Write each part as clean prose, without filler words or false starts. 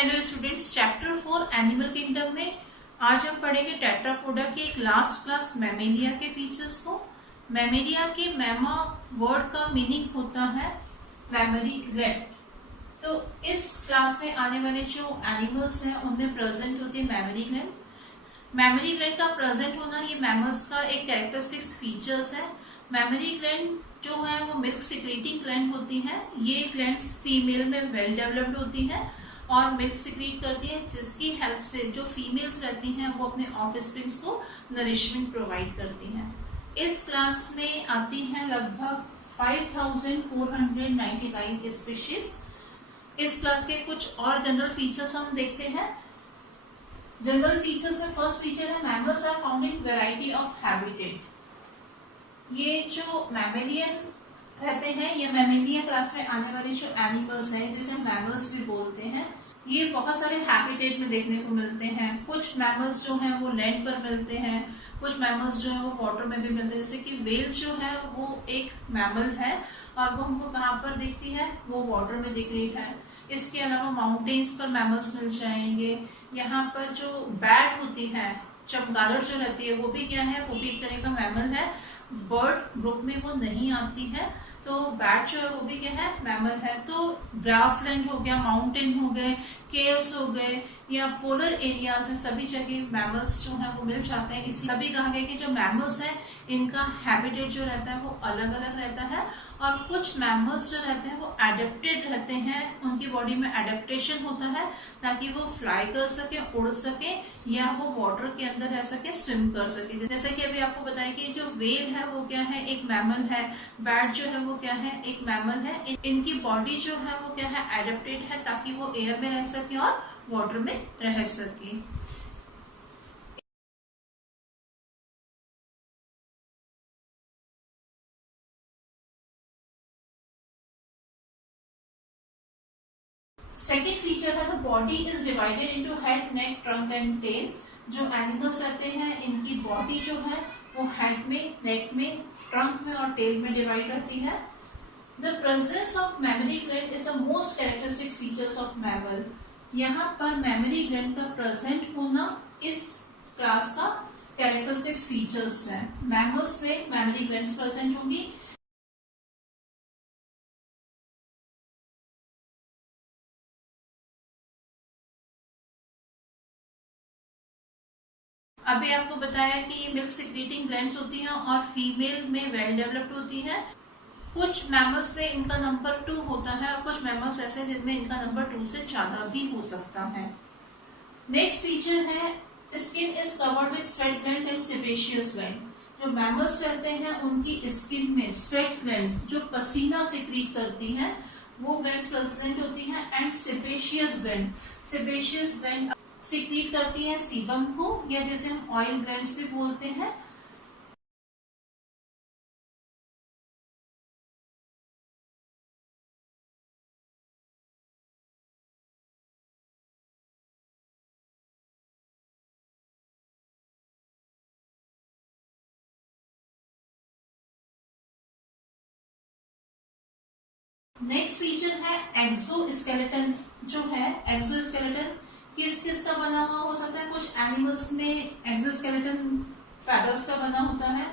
Hello students, chapter 4 animal kingdom में आज हम पढ़ेंगे टेट्रापोडा के एक लास्ट क्लास मैमेलिया के फीचर्स को। मैमेलिया के मैमा वर्ड का मीनिंग होता है मैमरी ग्लैंड। तो इस क्लास में आने वाले जो एनिमल्स हैं उनमें प्रेजेंट होती है मैमरी ग्लैंड। मैमरी ग्लैंड का प्रेजेंट होना ये मैमल्स का एक कैरेक्टरिस्टिक्स फीचर्स है। मैमरी ग्लैंड जो है वो मिल्क सिक्रीटिंग ग्लैंड होती है। ये ग्लैंड्स फीमेल में वेल डेवलप्ड होती है और मिल्क सिक्रीट करती है, जिसकी हेल्प से जो फीमेल्स रहती हैं वो अपने ऑफस्प्रिंग्स को नरिशमेंट प्रोवाइड करती हैं। इस क्लास में आती हैं लगभग 5499 स्पीशीज। इस क्लास के कुछ और जनरल फीचर्स हम देखते हैं। जनरल फीचर्स में फर्स्ट फीचर है mammals are found in variety of habitat. ये जो मैमेलियन रहते हैं, ये मैमेलिया क्लास में आने वाले जो एनिमल्स हैं जिसे हम मैमल्स भी बोलते हैं, ये बहुत सारे हैबिटेट में देखने को मिलते हैं। कुछ मैमल्स जो हैं वो लैंड पर मिलते हैं, कुछ मैमल्स जो है वो वाटर में भी मिलते हैं। जैसे कि व्हेल जो है वो एक मैमल है और वो हमको कहाँ पर दिखती है, वो वाटर में दिख रही है। इसके अलावा माउंटेन्स पर मैमल्स मिल जाएंगे। यहाँ पर जो बैट होती है, चमगादड़ जो रहती है, वो भी क्या है, वो भी एक तरह का मैमल है। बर्ड ग्रुप में वो नहीं आती है, तो बैट जो है वो भी क्या है, मैमल है। तो ग्रासलैंड हो गया, माउंटेन हो गए, केव्स हो गए या पोलर एरियाज है, सभी जगह मैमल्स जो है वो मिल जाते हैं। इसी अभी कहा गया कि जो मैमल्स हैं इनका हैबिटेट जो रहता है वो अलग अलग रहता है और कुछ मैमल्स जो रहते हैं वो एडेप्टेड रहते हैं। उनकी बॉडी में एडेप्टेशन होता है ताकि वो फ्लाई कर सके, उड़ सके या वो वाटर के अंदर रह सके, स्विम कर सके। जैसे कि अभी आपको बताया कि जो व्हेल है वो क्या है, एक मैमल है। बैट जो है वो क्या है, एक मैमल है। इनकी बॉडी जो है वो क्या है, एडेप्टेड है ताकि वो एयर में रह सके और वाटर में रह सके। सेकेंड फीचर है the body is divided into head, neck, trunk and tail. जो एनिमल्स रहते हैं इनकी बॉडी जो है वो हेड में, नेक में, ट्रंक में और टेल में डिवाइड रहती है। The presence of memory gland is the most characteristic features of mammal. यहाँ पर मेमोरी ग्लैंड का प्रेजेंट होना इस क्लास का कैरेक्टरिस्टिक फीचर्स है। मैमल्स में मेमोरी ग्लैंड्स प्रेजेंट होंगी। अभी आपको बताया कि ये मिल्क सिक्रीटिंग ग्लैंड्स होती हैं और फीमेल में वेल डेवलप्ड होती है। कुछ मैमल्स में इनका नंबर 2 होता है और कुछ मैमल्स ऐसे जिनमें इनका नंबर 2 से ज्यादा भी हो सकता है। नेक्स्ट फीचर है skin is covered with sweat glands and sebaceous gland. जो मैमल्स रहते हैं उनकी स्किन में स्वेट ग्लैंड्स जो पसीना सिक्रीट करती हैं वो ग्लैंड्स प्रेजेंट होती हैं एंड सेबेशियस ग्लैंड सिक्रीट करती है सीबम को, या जिसे हम ऑयल ग्लैंड्स भी बोलते हैं। नेक्स्ट फीचर है एक्सोस्केलेटन। जो है एक्सोस्केलेटन किस किस का बना हुआ हो सकता है। कुछ एनिमल्स में एक्सोस्केलेटन फेदर्स का बना होता है,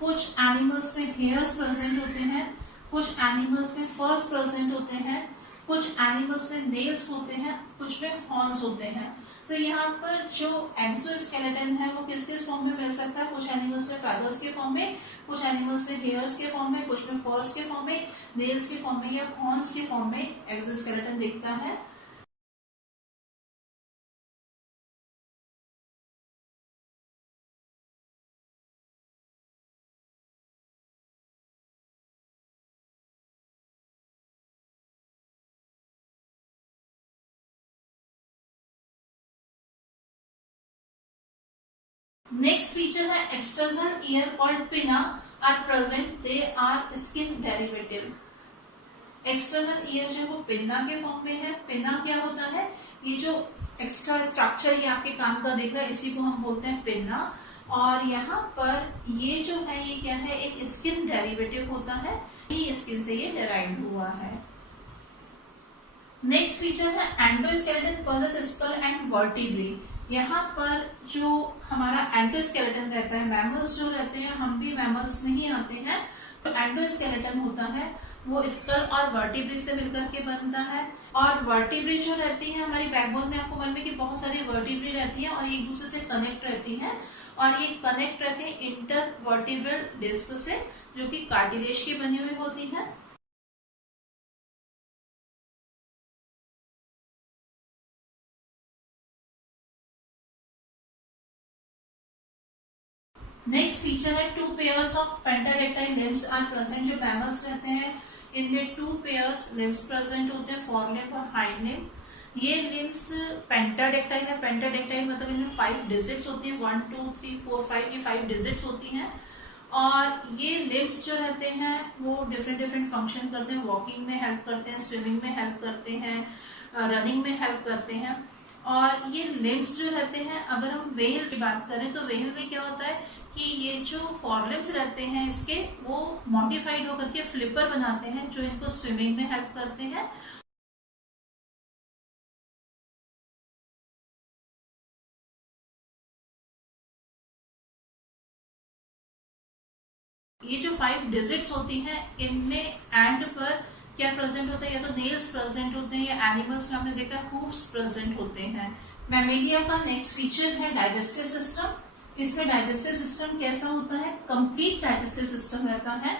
कुछ एनिमल्स में हेयर्स प्रेजेंट होते हैं, कुछ एनिमल्स में फर्स प्रेजेंट होते हैं, कुछ एनिमल्स में नेल्स होते हैं, कुछ में हॉर्न्स होते हैं। तो यहाँ पर जो एक्सोस्केलेटन है वो किस किस फॉर्म में मिल सकता है। कुछ एनिमल्स में फेदर्स के फॉर्म में, कुछ एनिमल्स में हेयर्स के फॉर्म में, कुछ में फर्स के फॉर्म में, नेल्स के फॉर्म में या हॉर्न्स के फॉर्म में एक्सोस्केलेटन दिखता है। नेक्स्ट फीचर है external ear called pinna are present, they are skin derivative. External ear जो है वो पिन्ना के फॉर्म में है। पिन्ना क्या होता है, ये जो एक्स्ट्रा स्ट्रक्चर ये आपके कान का दिख रहा है इसी को हम बोलते हैं पिन्ना। और यहाँ पर ये जो है ये क्या है, एक स्किन डेरिवेटिव होता है, ये स्किन से ये डेराइव हुआ है। नेक्स्ट फीचर है endoskeleton possess skull and vertebrae. यहाँ पर जो हमारा एंडोस्केलेटन रहता है, मैमल्स जो रहते हैं, हम भी मैमल्स में ही आते हैं, तो एंडोस्केलेटन होता है वो स्कल और वर्टिब्रे से मिलकर के बनता है। और वर्टिब्रे जो रहती है हमारी बैकबोन में, आपको मालूम है कि बहुत सारी वर्टिब्रे रहती है और एक दूसरे से कनेक्ट रहती है, और ये कनेक्ट रहते हैं इंटरवर्टिब्रल डिस्क से, जो कि कार्टिलेज की बनी हुई होती है। नेक्स्ट फीचर है two pairs of pentadactyl limbs are present. जो मैमल्स रहते हैं इनमें टू पेयर्स लिम्स प्रेजेंट होते हैं, फोर लिम्ब और हाइंड लिम्ब। ये लिम्स पेंटाडेक्टाइल है। पेंटाडेक्टाइल मतलब इनमें 5 डिजिट्स होती हैं, 1 2 3 4 5, ये 5 डिजिट्स होती हैं। और ये लिम्स जो रहते हैं वो डिफरेंट डिफरेंट फंक्शन करते हैं। वॉकिंग में हेल्प करते हैं, स्विमिंग में हेल्प करते हैं, रनिंग में हेल्प करते हैं। और ये लिम्स जो रहते हैं, अगर हम व्हेल की बात करें तो व्हेल में क्या होता है कि ये जो फोरलिम्स रहते हैं इसके, वो मॉडिफाइड होकर के फ्लिपर बनाते हैं जो इनको स्विमिंग में हेल्प करते हैं। ये जो 5 डिजिट्स होती हैं इनमें एंड पर क्या प्रेजेंट होता है, या तो नेल्स प्रेजेंट होते हैं, या एनिमल्स में हमने देखा हूफ्स प्रेजेंट होते हैं। मैमेलिया का नेक्स्ट फीचर है डाइजेस्टिव सिस्टम। इसमें डाइजेस्टिव सिस्टम कैसा होता है, कंप्लीट डाइजेस्टिव सिस्टम रहता है,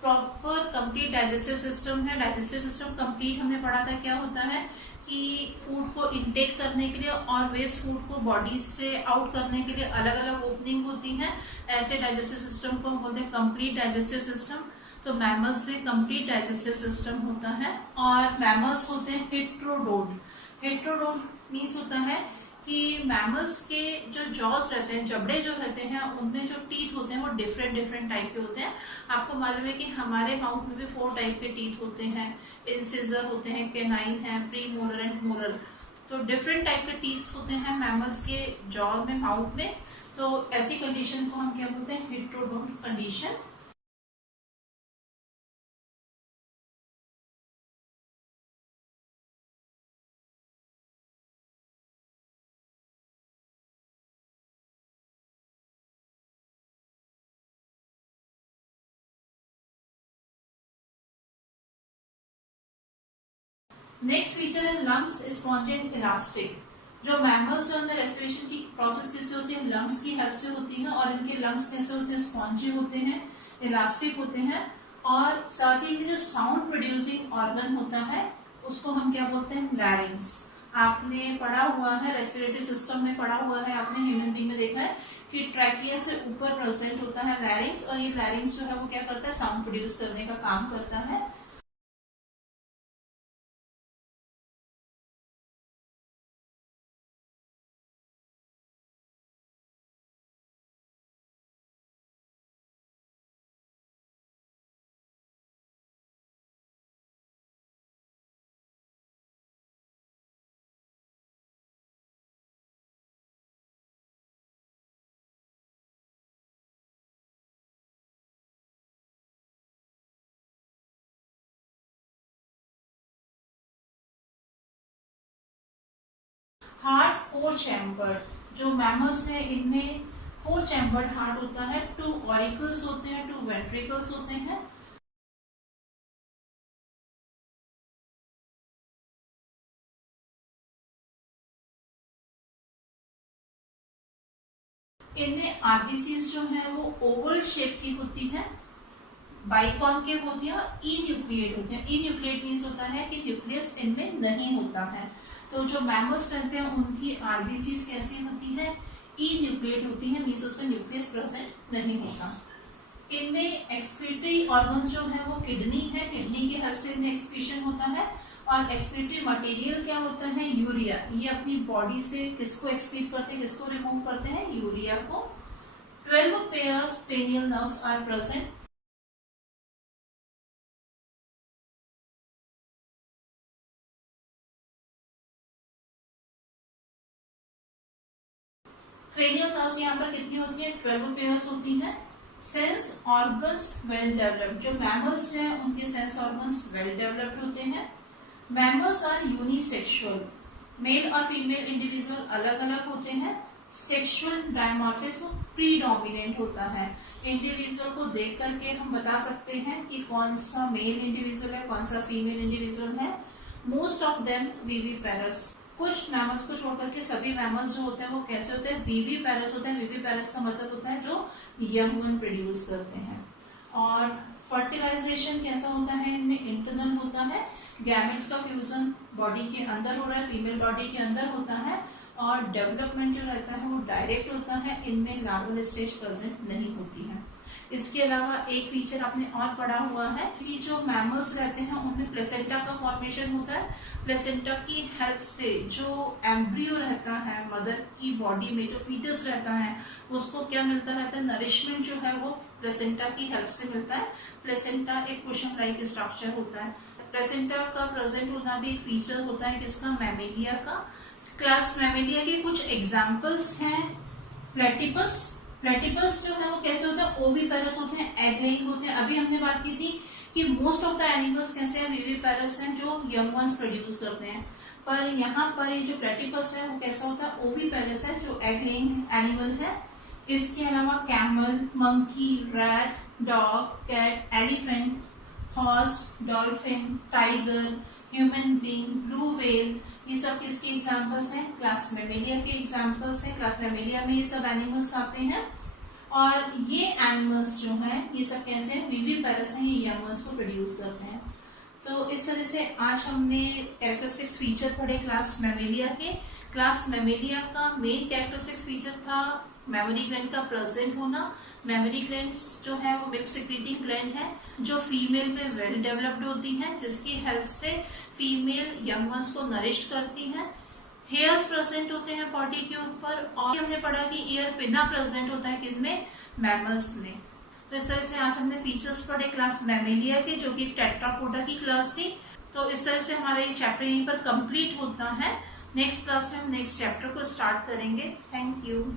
प्रॉपर कंप्लीट डाइजेस्टिव सिस्टम है। डाइजेस्टिव सिस्टम कंप्लीट हमने पढ़ा था क्या होता है कि फूड को इनटेक करने के लिए और वेस्ट फूड को बॉडी से आउट करने के लिए अलग अलग ओपनिंग होती है। ऐसे डाइजेस्टिव सिस्टम को हम बोलते हैं कंप्लीट डाइजेस्टिव सिस्टम। तो मैमल्स में कंप्लीट डाइजेस्टिव सिस्टम होता है। और मैमल्स होते हैं हेट्रोडोट। हेट्रोडोट मीन्स होता है कि मैमल्स के जो जॉज रहते हैं, जबड़े जो रहते हैं, उनमें जो टीथ होते हैं वो डिफरेंट डिफरेंट टाइप के होते हैं। आपको मालूम है कि हमारे माउथ में भी 4 टाइप के टीथ होते हैं, इंसिजर होते हैं, कैनाइन है, प्री मोलर एंड मोलर। तो डिफरेंट टाइप के टीथ होते हैं मैमल्स के जॉ में, माउथ में। तो ऐसी कंडीशन को हम क्या बोलते हैं, हेट्रोडोट कंडीशन। नेक्स्ट फीचर है लंग्स स्पॉन्जी एंड इलास्टिक। जो मैमल्स हैं उनमें रेस्पिरेशन की प्रोसेस किससे होती है, लंग्स की हेल्प से होती है। और इनके लंग्स कैसे होते हैं, स्पॉन्जी होते हैं, इलास्टिक होते हैं। और साथ ही जो साउंड प्रोड्यूसिंग ऑर्गन होता है उसको हम क्या बोलते हैं, लैरिंग्स। आपने पढ़ा हुआ है, रेस्पिरेटरी सिस्टम में पढ़ा हुआ है आपने, ह्यूमन बीइंग में देखा है कि ट्रैकिया से ऊपर प्रेजेंट होता है लैरिंग्स, और ये लैरिंग्स जो है वो क्या करता है, साउंड प्रोड्यूस करने का काम करता है। Heart 4 chamber. जो मैमल्स है इनमें 4 चैम्बर्ड हार्ट होता है, 2 ऑरिकल्स होते हैं, 2 वेंट्रिकल्स होते हैं। इनमें आरबीसीज जो है वो ओवल शेप की होती है, बाइकॉन्केव होती है और ई न्यूक्लिएट होती है। ई न्यूक्लिएट मीन्स होता है कि न्यूक्लियस इनमें नहीं होता है। तो जो मैमल्स रहते हैं उनकी आरबीसीज कैसी होती है, ई न्यूक्लिएट होती है, मीन्स उसमें न्यूक्लियस प्रेजेंट नहीं होता। इनमें एक्सक्रीटरी ऑर्गन्स जो है वो किडनी है, किडनी की हेल्प से इनमें एक्सक्रीशन होता है। और एक्सक्रीटरी मटेरियल क्या होता है, यूरिया। ये अपनी बॉडी से किसको एक्सक्रीट करते हैं, किसको रिमूव करते हैं, यूरिया को। 12 pairs cranial nerves are present. Cranial nerves यहाँ पर कितनी होती है, 12 पेयर्स होती हैं। Sense organs well developed. जो मैमल्स हैं उनके सेंस ऑर्गन्स वेल डेवलप्ड होते हैं। मैमल्स आर यूनिसेक्सुअल, मेल और फीमेल इंडिविजुअल अलग अलग होते हैं। सेक्सुअल डायमॉर्फिज्म प्रीडोमिनेंट होता है। इंडिविजुअल को देख करके हम बता सकते हैं कि कौन सा मेल इंडिविजुअल है, कौन सा फीमेल इंडिविजुअल है। मोस्ट ऑफ देम विविपेरस, कुछ मैमल्स को छोड़कर के सभी मैमल्स जो होते हैं वो कैसे होते हैं, विविपेरस होते हैं। विविपेरस का मतलब होता है जो यंग वन प्रोड्यूस करते हैं। और फर्टिलाइजेशन कैसा होता है, इनमें इंटरनल होता है। गैमेट्स का फ्यूजन बॉडी के अंदर हो रहा है, फीमेल बॉडी के अंदर होता है। और डेवलपमेंट जो रहता है वो डायरेक्ट होता है, इनमें लार्वल स्टेज प्रेजेंट नहीं होती है। इसके अलावा एक फीचर आपने और पढ़ा हुआ है कि जो मैमल्स रहते हैं उनमें प्लेसेंटा का फॉर्मेशन होता है। प्लेसेंटा की हेल्प से जो एम्ब्रियो रहता है मदर की बॉडी में, जो फीटस रहता है, उसको क्या मिलता रहता है, नरिशमेंट जो है वो प्लेसेंटा की हेल्प से मिलता है। प्लेसेंटा एक कुशन लाइक स्ट्रक्चर होता है। प्लेसेंटा का प्रेजेंट होना भी एक फीचर होता है किसका, मैमेलिया का। क्लास मैमेलिया के कुछ एग्जाम्पल्स हैं। प्लेटिपस, प्लेटिपस जो है वो कैसे होता है, ओविपेरस होते हैं, एग लेइंग होते हैं। अभी हमने बात की थी कि मोस्ट ऑफ द एनिमल्स कैसे हैं, विविपेरस हैं, जो यंग वंस प्रोड्यूस करते हैं। पर यहाँ पर ये जो प्लेटिपस है वो कैसा होता है, ओविपेरस है, जो एग लेइंग एनिमल है। इसके अलावा camel, monkey, rat, dog, cat, elephant, horse, dolphin, tiger, human being, blue whale, ये सब किसके एग्जाम्पल्स हैं, क्लास मैमेलिया के एग्जाम्पल्स हैं। क्लास मैमेलिया में ये सब एनिमल्स आते हैं। और ये एनिमल्स जो हैं ये सब कैसे हैं, विविपेरस हैं, ये यंग वंस को प्रोड्यूस करते हैं। तो इस तरह से आज हमने कैरेक्टरिस्टिक्स फीचर पढ़े क्लास मैमेलिया के। क्लास मैमेलिया का मेन कैरेक्टरिस्टिक्स फीचर था मेमोरी ग्लैंड का प्रेजेंट होना। मेमोरी ग्लैंड जो है वो मिल्क सिक्रीटिंग ग्लैंड है, जो फीमेल में वेल डेवलप्ड होती है, जिसकी हेल्प से फीमेल यंग वंस को नरिश करती हैं। हेयर्स प्रेजेंट होते हैं बॉडी के ऊपर। और हमने पढ़ा कि ईयर पिना प्रेजेंट होता है किनमें, मैमल्स में। तो इस तरह से आज हमने फीचर्स पढ़े क्लास मैमेलिया के, जो कि टेट्रापोडा की क्लास थी। तो इस तरह से हमारा ये चैप्टर यहीं पर कंप्लीट होता है। नेक्स्ट क्लास में हम नेक्स्ट चैप्टर को स्टार्ट करेंगे। Thank you.